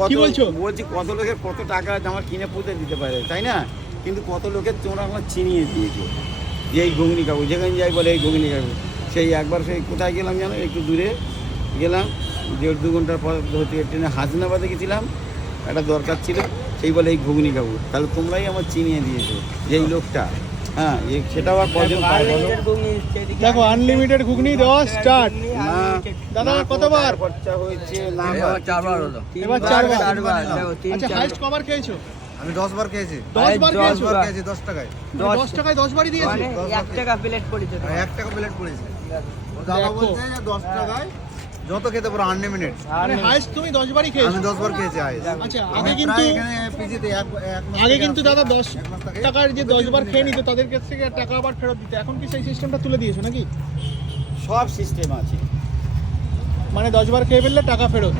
বলো কি বলছো? বলছি কত লোকের কত টাকা আমার কিনে পুঁতে দিতে পারে, তাই না? কিন্তু কত লোকের তোমরা আমার চিনিয়ে দিয়েছো যে এই ঘুগনি খাবো, যেখানে যাই বলে এই ঘুগনি খাবো। সেই একবার সেই কোথায় গেলাম জানো, একটু দূরে গেলাম, 1.5-2 ঘন্টার পর ধরতে ট্রেনে হাসনাবাদে গেছিলাম, একটা দরকার ছিল, সেই বলে এই ঘুগনি খাবো। তাহলে তোমরাই আমার চিনিয়ে দিয়েছো যে এই লোকটা, হ্যাঁ সেটাও আর কজন পায় বলো? দেখো আনলিমিটেড ঘুগনি দেওয়া স্টার্ট। না দাদা কতবার খরচা হয়েছে? না এবার 4 বার হলো। এবার 4 বার। দেখো 3 আচ্ছা 4 হাইস্ট কবার খেয়েছো? আমি 10 বার খেয়েছি। 10 বার 10 খেয়েছো? বার খেয়েছি 10 টাকায়। 10 টাকায় 10 বারই দিয়েছো? মানে 1 টাকা প্লেট পড়েছে। আমি 1 টাকা প্লেট পড়েছি। ওর দাদা দেখো। বলছে যে 10 টাকায় যত খেতে পারো আনলিমিটেড। মানে হাইস্ট তুমি 10 বারই খেয়েছো? আমি 10 বার খেয়েছি আইস। আচ্ছা আমি আগে কিন্তু এখানে পিজিতে এক মাস আগে থেকে কিন্তু আছি। দাদা 10 এক মাস থেকে। টাকার যে 10 বার খেয়ে নিত তাদের কাছ থেকে টাকা আবার ফেরত দিতে, এখন কি সেই সিস্টেমটা তুলে দিয়েছো নাকি? সব সিস্টেম আছে। মানে 10 বার খেয়ে ফেললে টাকা ফেরত?